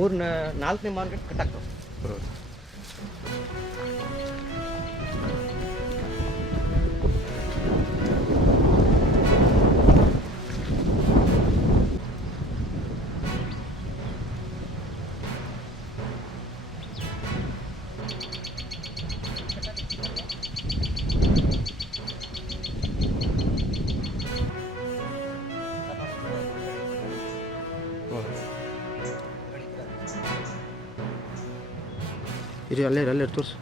4ನೇ ಮಾರ್ಕೆಟ್ ಕಟ್ಟಾಗ್ತವೆ. ಬರೋದು ಇರಿ ಅಲ್ಲೇ ತೋರಿಸು.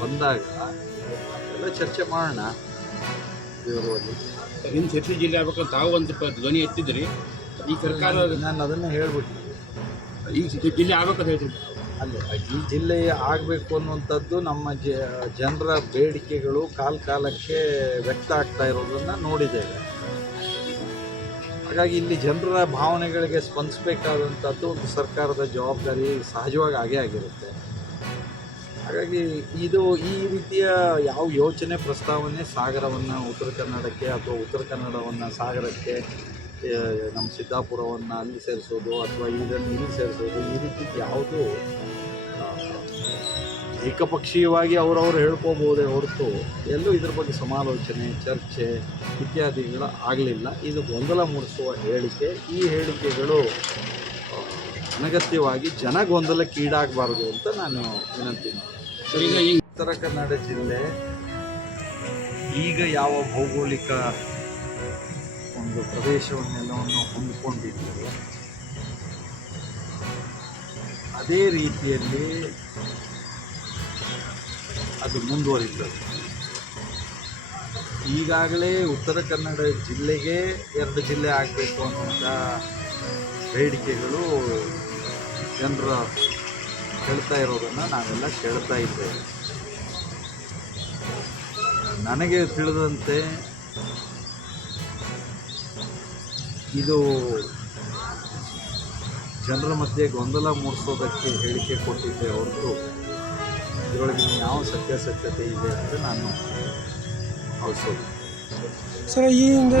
ಬಂದಾಗ ಎಲ್ಲ ಚರ್ಚೆ ಮಾಡೋಣ. ಇನ್ನು ಛತ್ರಿ ಜಿಲ್ಲೆ ಆಗ್ಬೇಕಂತ ತಾವು ಒಂದು ಧ್ವನಿ ಎತ್ತಿದ್ರಿ. ಈ ಸರ್ಕಾರ ನಾನು ಅದನ್ನು ಹೇಳ್ಬಿಟ್ಟು ಈ ಜಿಲ್ಲೆ ಆಗ್ಬೇಕಂತ ಹೇಳ್ತೀನಿ. ಅಲ್ಲೇ ಈ ಜಿಲ್ಲೆ ಆಗಬೇಕು ಅನ್ನುವಂಥದ್ದು ನಮ್ಮ ಜನರ ಬೇಡಿಕೆಗಳು ಕಾಲಕ್ಕೆ ವ್ಯಕ್ತ ಆಗ್ತಾ ಇರೋದನ್ನು ನೋಡಿದ್ದೇವೆ. ಹಾಗಾಗಿ ಇಲ್ಲಿ ಜನರ ಭಾವನೆಗಳಿಗೆ ಸ್ಪಂದಿಸಬೇಕಾದಂಥದ್ದು ಒಂದು ಸರ್ಕಾರದ ಜವಾಬ್ದಾರಿ ಸಹಜವಾಗಿ ಆಗೇ ಆಗಿರುತ್ತೆ. ಹಾಗಾಗಿ ಈ ರೀತಿಯ ಯಾವ ಯೋಚನೆ ಪ್ರಸ್ತಾವನೆ ಸಾಗರವನ್ನು ಉತ್ತರ ಕನ್ನಡಕ್ಕೆ ಅಥವಾ ಉತ್ತರ ಕನ್ನಡವನ್ನು ಸಾಗರಕ್ಕೆ, ನಮ್ಮ ಸಿದ್ದಾಪುರವನ್ನು ಅಲ್ಲಿ ಸೇರಿಸೋದು ಅಥವಾ ಇದನ್ನು ಇಲ್ಲಿ ಸೇರಿಸೋದು, ಈ ರೀತಿ ಯಾವುದು ಏಕಪಕ್ಷೀಯವಾಗಿ ಅವರವರು ಹೇಳ್ಕೋಬೋದೇ ಹೊರತು ಎಲ್ಲೂ ಇದ್ರ ಬಗ್ಗೆ ಸಮಾಲೋಚನೆ, ಚರ್ಚೆ ಇತ್ಯಾದಿಗಳು ಆಗಲಿಲ್ಲ. ಇದು ಗೊಂದಲ ಮೂಡಿಸುವ ಹೇಳಿಕೆ. ಈ ಹೇಳಿಕೆಗಳು ಅನಗತ್ಯವಾಗಿ ಜನಗೊಂದಲಕ್ಕೀಡಾಗಬಾರ್ದು ಅಂತ ನಾನು ವಿನಂತಿ ಮಾಡ್ತೀನಿ. ಉತ್ತರ ಕನ್ನಡ ಜಿಲ್ಲೆ ಈಗ ಯಾವ ಭೌಗೋಳಿಕ ಒಂದು ಪ್ರದೇಶವನ್ನೆಲ್ಲವನ್ನು ಹೊಂದಿಕೊಂಡಿದ್ದೀರೋ ಅದೇ ರೀತಿಯಲ್ಲಿ ಅದು ಮುಂದುವರಿತದೆ. ಈಗಾಗಲೇ ಉತ್ತರ ಕನ್ನಡ ಜಿಲ್ಲೆಗೆ 2 ಜಿಲ್ಲೆ ಆಗಬೇಕು ಅನ್ನುವಂಥ ಬೇಡಿಕೆಗಳು ಜನರ ಹೇಳ್ತಾ ಇರೋದನ್ನು ನಾವೆಲ್ಲ ಕೇಳ್ತಾ ಇದ್ದೇವೆ. ನನಗೆ ತಿಳಿದಂತೆ ಇದು ಜನರ ಮಧ್ಯೆ ಗೊಂದಲ ಮೂಡಿಸೋದಕ್ಕೆ ಹೇಳಿಕೆ ಕೊಟ್ಟಿದ್ದೆ ಹೊರತು ಇದರೊಳಗೆ ಯಾವ ಸತ್ಯಾಸತ್ಯತೆ ಇದೆ ಅಂತ ನಾನು ಭಾವಿಸೋದು. ಸರ್, ಈ ಹಿಂದೆ